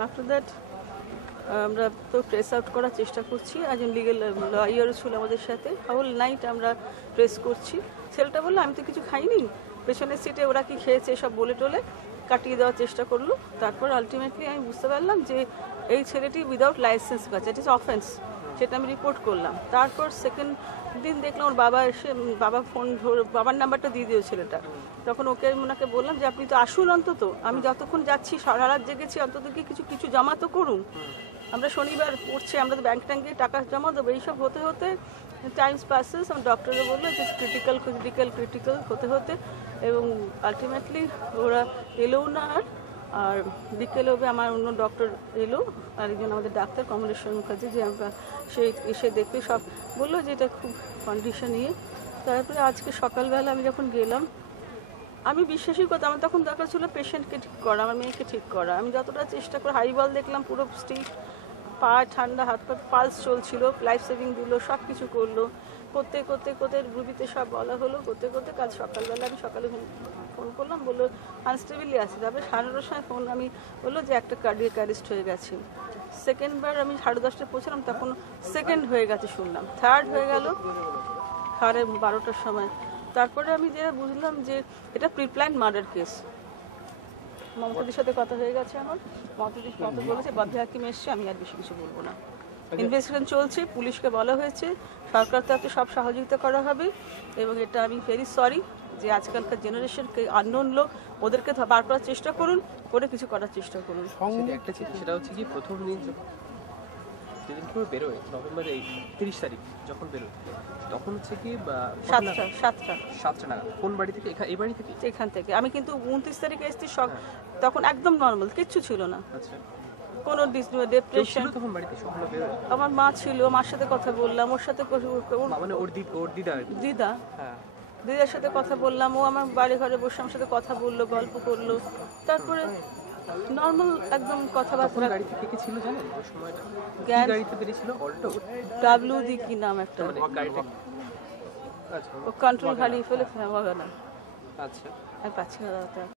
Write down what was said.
After that আমরা তো trace out করার চেষ্টা করছি। একজন লিগেল লয়ারও ছিল আমাদের সাথে, হোল নাইট আমরা ট্রেস করছি। ছেলেটা বললো আমি তো কিছু খাইনি, পেছনের সিটে ওরা কি খেয়েছে সব বলে টোলে কাটিয়ে দেওয়ার চেষ্টা করলো। তারপর আলটিমেটলি আমি বুঝতে পারলাম যে এই ছেলেটি উইদাউট লাইসেন্স কাজ, ইট ইজ অফেন্স, সেটা আমি রিপোর্ট করলাম। তারপর সেকেন্ড দিন দেখলাম ওর বাবা এসে, বাবা ফোন বাবার নাম্বারটা দিয়ে দিও ছেলেটা। তখন ওনাকে বললাম যে আপনি তো আসুন, অন্তত আমি যতক্ষণ যাচ্ছি সারা রাত জেগেছি, অন্তত কি কিছু জমা তো করুন। আমরা শনিবার পড়ছে, আমরা তো ব্যাংক ট্যাঙ্কে টাকা জমা দেবো। এইসব হতে হতে টাইমস পাসেস, আমার ডক্টরে বললো যে ক্রিটিক্যাল হতে হতে, এবং আলটিমেটলি ওরা এলোও না। আর বিকেলে হবে আমার অন্য ডক্টর এলো, আরেকজন আমাদের ডাক্তার কমলেশ্বর মুখার্জি, যে আমরা সে এসে দেখে সব বললো যে এটা খুব কন্ডিশন নিয়ে। তারপরে আজকে সকালবেলা আমি যখন গেলাম, আমি বিশ্বাসই করতাম, আমার তখন দরকার ছিল পেশেন্টকে ঠিক করা, আমার মেয়েকে ঠিক করা। আমি যতটা চেষ্টা করে হাইবল দেখলাম, পুরো স্টিফ, পা ঠান্ডা, হাত পা পালস চলছিল, লাইফ সেভিং দিল, সব কিছু করলো। করতে করতে করতে রুবিতে সব বলা হলো, করতে করতে কাল সকালবেলা আমি সকালে ফোন করলাম, বললো আনস্টেবলই আছে। তারপরে 9:30 সময় ফোন আমি বললো যে একটা কার্ডিয়াক অ্যারেস্ট হয়ে গেছে। সেকেন্ডবার আমি 10:30টায় পৌঁছলাম, তখন সেকেন্ড হয়ে গেছে শুনলাম, থার্ড হয়ে গেল 12:30টার সময়। তারপরে আমি যেটা বুঝলাম যে এটা প্রিপ্ল্যান্ড মার্ডার কেস। মমতাদির সাথে কথা হয়ে গেছে আমার, মমতাদির কথা বলেছে, বাধ্য হাকিম এসছে, আমি আর বেশি কিছু বলবো না। ইনভেস্টিগেশন চলছে, পুলিশকে বলা হয়েছে, সরকার তরফে সব সহযোগিতা করা হবে। এবং এটা আমি ভেরি সরি যে আজকালকার জেনারেশনকে আননোন লোক, ওদেরকে বার করার চেষ্টা করুন, করে কিছু করার চেষ্টা করুন। একটা সেটা হচ্ছে কি, প্রথম দিন যেদিন কেউ বেরোয়, নভেম্বর 30 তারিখ যখন বেরোয়, তখন হচ্ছে কি 7টা নাগাদ কোন বাড়ি থেকে? এই বাড়ি থেকে, এখান থেকে। আমি কিন্তু 29 তারিখে এসেছি, তখন একদম নর্মাল, কিচ্ছু ছিল না। আচ্ছা, কোনো ডিপ্রেশন। তখন বাড়িতে সকালে বেরোয়? আমার মা ছিল, মার সাথে কথা বললাম, ওর সাথে মানে ওর দিদা, হ্যাঁ, দিদার সাথে কথা বললাম, ও আমার বাড়ি ঘরে বসে আমার সাথে কথা বললো, গল্প করলো। তারপরে নর্মাল একদম কথাবার্তা। গাড়ি থেকে কি ছিল জানেন ওই সময়টা? গাড়িতে বেরিয়েছিল? অল্টো WD কি নাম একটা, মানে গাড়িটা। আচ্ছা, ও কন্ট্রোল হারিয়ে ফেলে, না আচ্ছা, আমি পাচ্ছি না দাদা।